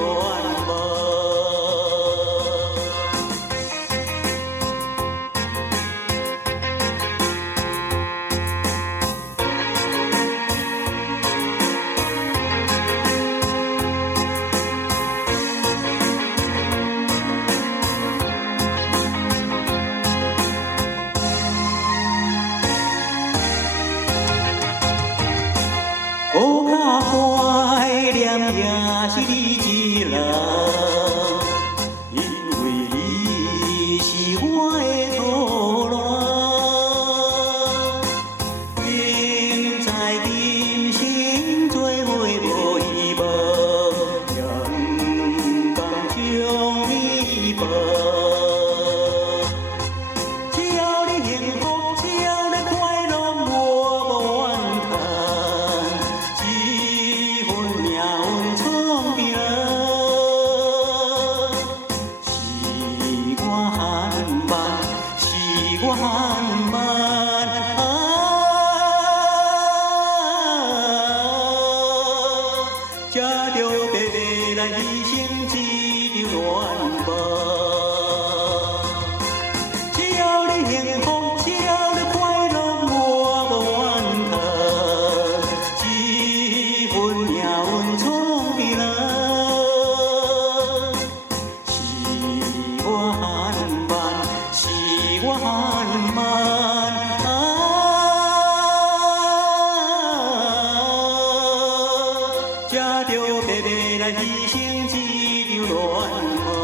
乱无。乌脚乖念也是你一人，因为你是我的初恋。明知今生做伙无希望，也不甘将你放。只要你幸福，只要你快乐，我无怨叹。一份命运创病，是我含慢，是我含慢才着白白来牺牲一场恋梦。只要你幸福，只要你快乐，我无怨叹。一份命运创病，是我含慢，是我含慢才着白白来牺牲一场恋梦。